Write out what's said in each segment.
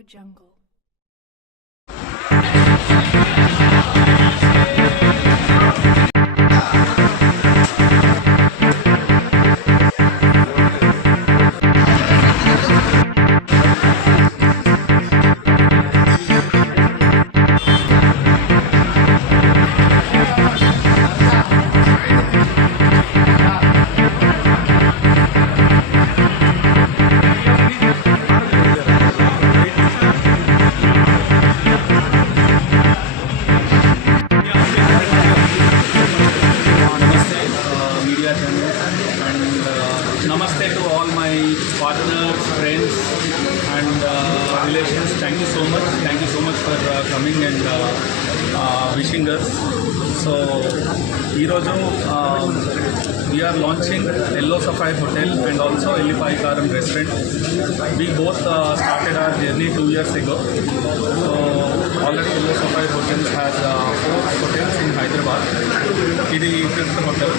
AudioJungle. Media channel and namaste to all my partners, friends and relations. Thank you so much for coming and wishing us. So ఈరోజు we are launching Yellow Sapphire Hotel and also Elipai Karam restaurant. We both started our journey 2 years ago. So already Yellow Sapphire Hotel has 4 hotels in Hyderabad. It is the hotel.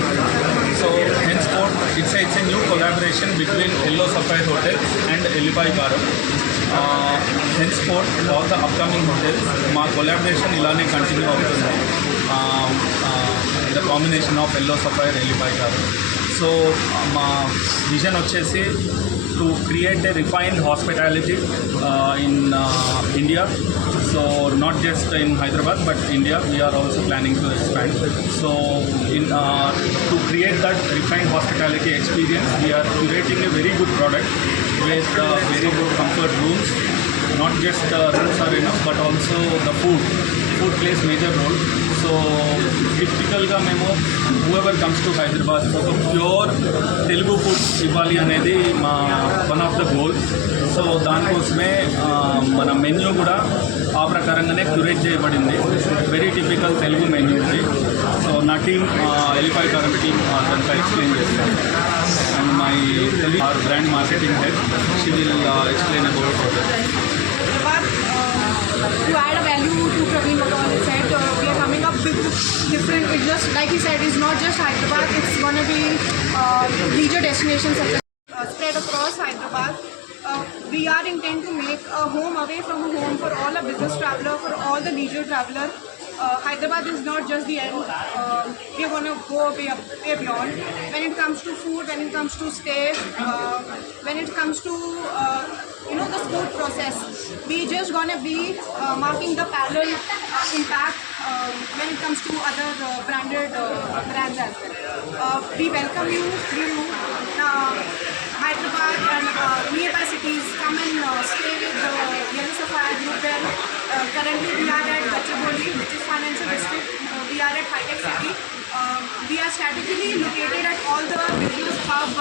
So henceforth, it's a new collaboration between Yellow Sapphire Hotel and Elipai Karam. Henceforth, all the upcoming hotels, my collaboration ilane continue avutundi. The combination of Yellow Sapphire and Elipai Karam. So my vision vachesi to create a refined hospitality in India. So not just in Hyderabad but India, we are also planning to expand. So to create that refined hospitality experience, we are curating a very good product with very good comfort rooms. Not just rooms are enough, but also the food plays major role. So typicalga memo whoever comes to Hyderabad ఒక ప్యూర్ తెలుగు ఫుడ్ ఇవ్వాలి అనేది మా one of the goal. So దానికోసమే మన మెన్యూ కూడా ఆ ప్రకారంగానే క్యూరేట్ చేయబడింది. వెరీ టిపికల్ తెలుగు మెన్యూ ఉంది. సో నా టీమ్ ఎలిపై కారం టీమ్ దాంట్లో ఎక్స్ప్లెయిన్ చేస్తాను. And my brand marketing head she will explain about to add a value to Praveen what all said, we are coming up with different, it's just like he said, it's not just Hyderabad, it's going to be leisure destinations such as spread across Hyderabad. We are intent to make a home away from a home for all a business traveler, for all the leisure traveler. Hyderabad is not just the end. We are going to go way beyond. When it comes to food, when it comes to stay, when it comes to the food process, we just going to be marking the parallel impact when it comes to other branded brands as well. We welcome you Hyderabad and nearby cities. Come and stay with the Yellow Sapphire Group there. Currently we are at Gachibowli, which is financial district. We are at High Tech City. We are strategically located at all the business hub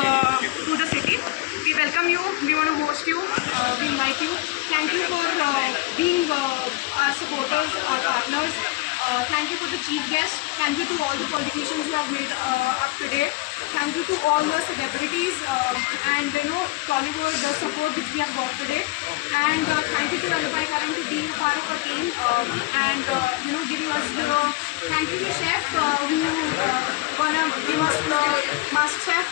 to the city. We welcome you. We want to host you. We invite you. Thank you for being our supporters, our partners. Thank you for the chief guests. Thank you to all the politicians who have made up today. Thank you to all the celebrities and Tollywood, the support which we have got today. And thank you to Elipai Karam to being part of our team and giving us the. Thank you to Chef who gonna give us the Master Chef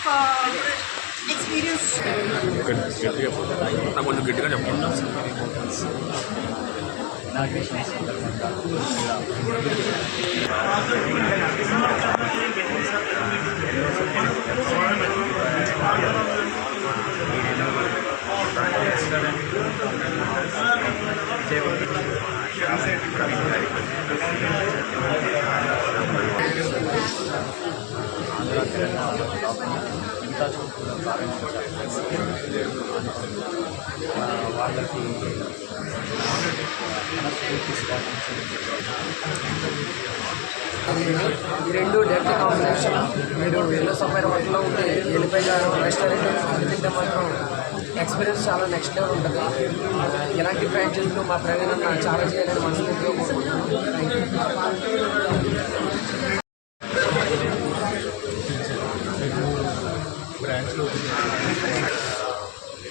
experience. వాళ్ళకి ఈ రెండు debt combination మీరు yellow sapphire హోటల్లో ఉంటే ఎలిపై గారు రెస్టారెంట్ తింటే మాత్రం ఎక్స్పీరియన్స్ చాలా నెక్స్ట్ లెవెల్ ఉంటుంది. ఎలాంటి ఫ్రాంచైజీలు మా ప్రవీణ్ చాలా చేయాలని మనస్ఫూర్తిగా కోరుకుంటున్నాను. బ్రాంచ్లో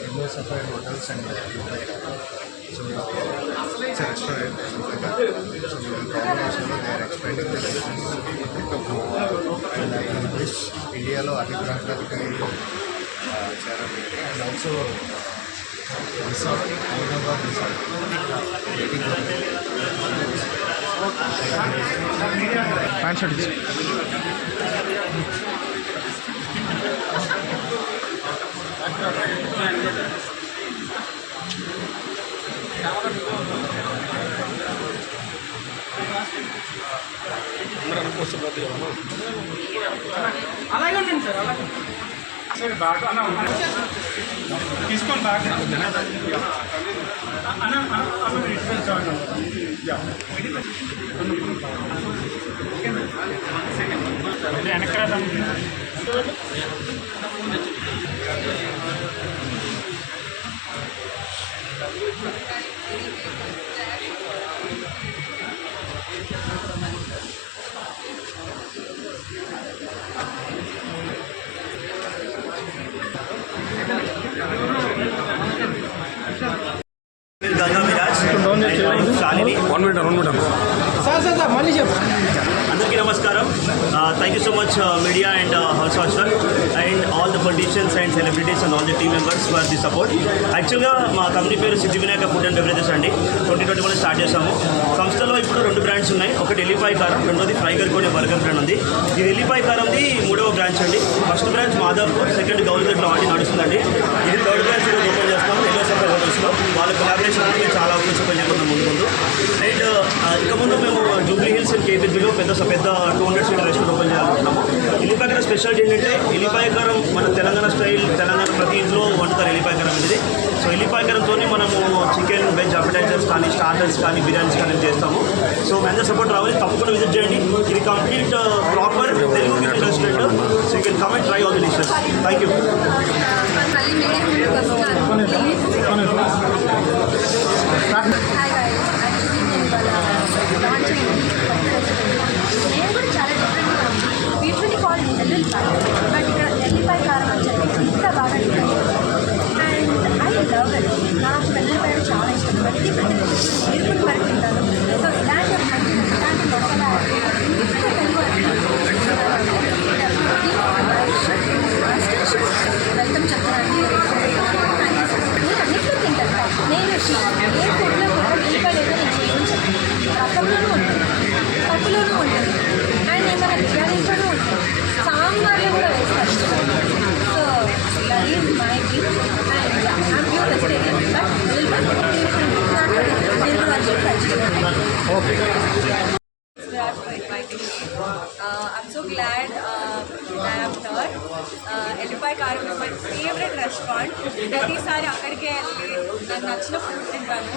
yellow sapphire hotels and so it's a restaurant. So in combination they are expanding the business to Goa and I wish India lo adi branch la and also pant shirt ఇచ్చి అలాగే ఉంటుంది సార్ అలాగే బ్యాగ్ అన్న తీసుకోండి బ్యాగ్ వెనక Ganga Miraj and Shalini. అందరికీ నమస్కారం. Thank you so much media and house hostel and all the politicians and celebrities and all the team members for the support. యాక్చువల్గా మా కంపెనీ పేరు సిద్ధి వినాయక ఫుడ్ అండ్ బెవరేజెస్ అండి. 2021 స్టార్ట్ చేసాము. సంస్థలో ఇప్పుడు 2 బ్రాండ్స్ ఉన్నాయి. ఒకటి ఎల్లిపాయ కారం, రెండోది ఫ్రైగర్ కోనే బర్గర్ బ్రాండ్ ఉంది. ఇది ఎల్లిపాయ కారంది 3వ బ్రాంచ్ అండి. ఫస్ట్ బ్రాంచ్ మాదాపూర్, సెకండ్ గౌరవగడ్లో ఆడి నడుస్తుందండి. ఇది 3rd బ్రాంచ్ ఈరోజు ఓపెన్ చేస్తాము ఎల్లో సఫర్ హోటల్స్లో. వాళ్ళ కొలాబరేషన్ అనేది చాలా అవకాశం ఓపెన్ చేయకుండా ముందు అండ్ ఇక ముందు మేము జూబ్లీ హిల్స్ అండ్ కేబిజీలో పెద్ద 200 సీటర్ రెస్టారెంట్ ఓపెన్ చేయాలనుకుంటున్నాము. ఎల్లిపాయ కారం స్పెషాలిటీ ఏంటంటే ఎల్లిపాయ కారం మన తెలంగాణ స్టైల్, తెలంగాణ ప్రతి ఇంట్లో వండుతారు ఎల్లిపాయ కారం అనేది. సో ఎల్లిపాయ కారంతో మనము చికెన్, వెజ్ అపెటైజర్స్ కానీ, స్టార్టర్స్ కానీ, బిర్యానీస్ కానీ చేస్తాము. సో అందరూ సపోర్ట్ రావాలి, తప్పకుండా విజిట్ చేయండి. ఇది complete proper Telugu kitchen restaurant. So you can come and try all the dishes. Thank you. Hi guys, actually నేను ఇవాళ లాంచ్ అయింది నేను కూడా చాలా డిఫరెంట్గా ఉంది. యూజువల్లీ కాల్ ఎల్లుల్లిపాయ, బట్ ఇక్కడ ఎల్లిపాయ కారం అని చెప్పి ఇంత బాగా different and I love it. నాకు ఎల్లిపాయ చాలా ఇష్టం, బట్ ఇది ఇరుకుని వరకు తింటాను. సో ఇలాంటి మసాలా ఇంత తెలుగు వెల్కమ్ చెప్తున్నాను. నేను అన్నిట్లో తింటాను. నేను ఏ ఫుడ్లో కూడా ఎల్లిపాయ లేదో నేను చేయించాను. రసంలోనూ ఉంటుంది, పప్పులోనూ ఉంటుంది, అండ్ ఏమైనా బిర్యానీలోనూ ఉంటుంది, సాంబార్లో కూడా వేస్తారు. So that is my dream and I'm pure vegetarian, but ఎల్లిపాయ మీరు కూడా ట్రై చేయండి. For inviting me. I'm so glad that I'm here. Ellipai Karam is my favorite restaurant. ప్రతిసారి అక్కడికే వెళ్ళి నాకు నచ్చిన ఫుడ్ తింటాను.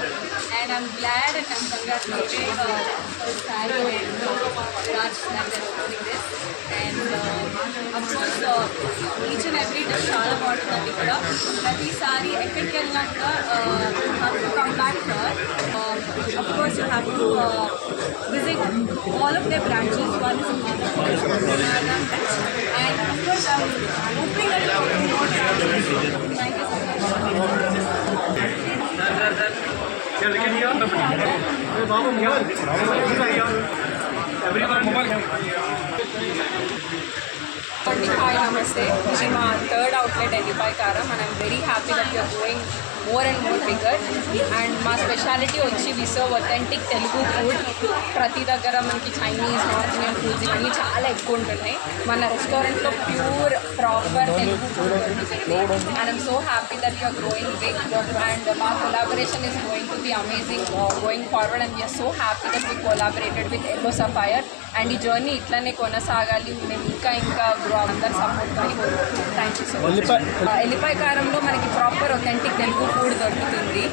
And I'm glad and I'm congratulating Sally and Raj that they're doing this. And of course each and every dish చాలా బాగుంటుంది ఇక్కడ. ప్రతిసారి ఎక్కడికి వెళ్ళినా కూడా you have to come back here. Of course you have to visit all of their branches. One is in and of course I'm hoping that it will be more branches. Thank you so Hi, namaste. This is my 3rd outlet, Ellipai Karam, and I'm very happy that we are growing more and more bigger. And my speciality వచ్చి we serve authentic Telugu food. ప్రతి దగ్గర మనకి Chinese, north Indian foods ఇవన్నీ చాలా ఎక్కువ ఉంటున్నాయి. మన రెస్టారెంట్లో ప్యూర్ ప్రాపర్ తెలుగు ఫుడ్ దొరుకుతుంది. And I'm so happy that we are growing big. And my collaboration is going to be amazing going forward. And we are so happy that we collaborated with Yellow Sapphire. And ఈ జర్నీ ఇట్లానే కొనసాగాలి. మేము ఇంకా గ్రో అందరు సపోర్ట్ కానీ కోరుకుంటున్నాం. Thank you so much. ఎల్లిపాయ కారంలో మనకి ప్రాపర్ ఒథెంటిక్ తెలుగు ఫుడ్ దొరుకుతుంది.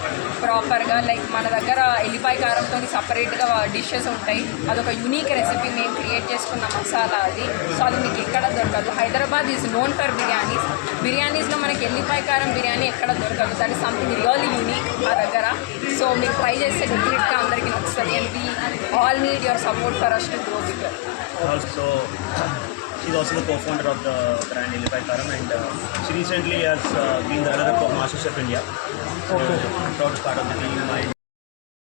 ప్రాపర్గా లైక్ మన దగ్గర ఎల్లిపాయ కారంతో సపరేట్గా డిషెస్ ఉంటాయి. అదొక యూనిక్ రెసిపీ మేము క్రియేట్ చేసుకున్న మసాలా అది. సో అది మీకు ఎక్కడ దొరకదు. Hyderabad is known for biryanis. బిర్యానీస్లో మనకి ఎల్లిపాయ కారం బిర్యానీ ఎక్కడ దొరకదు. That is something really unique మా దగ్గర. సో మీకు ట్రై చేస్తే డెఫినెట్గా అందరికీ నచ్చుతుంది. And we all need your support for us to grow bigger. Also, she's also the co-founder of the brand Ellipai Karam, and she recently has been the runner-up of MasterChef India. So I'm proud to be part of the team.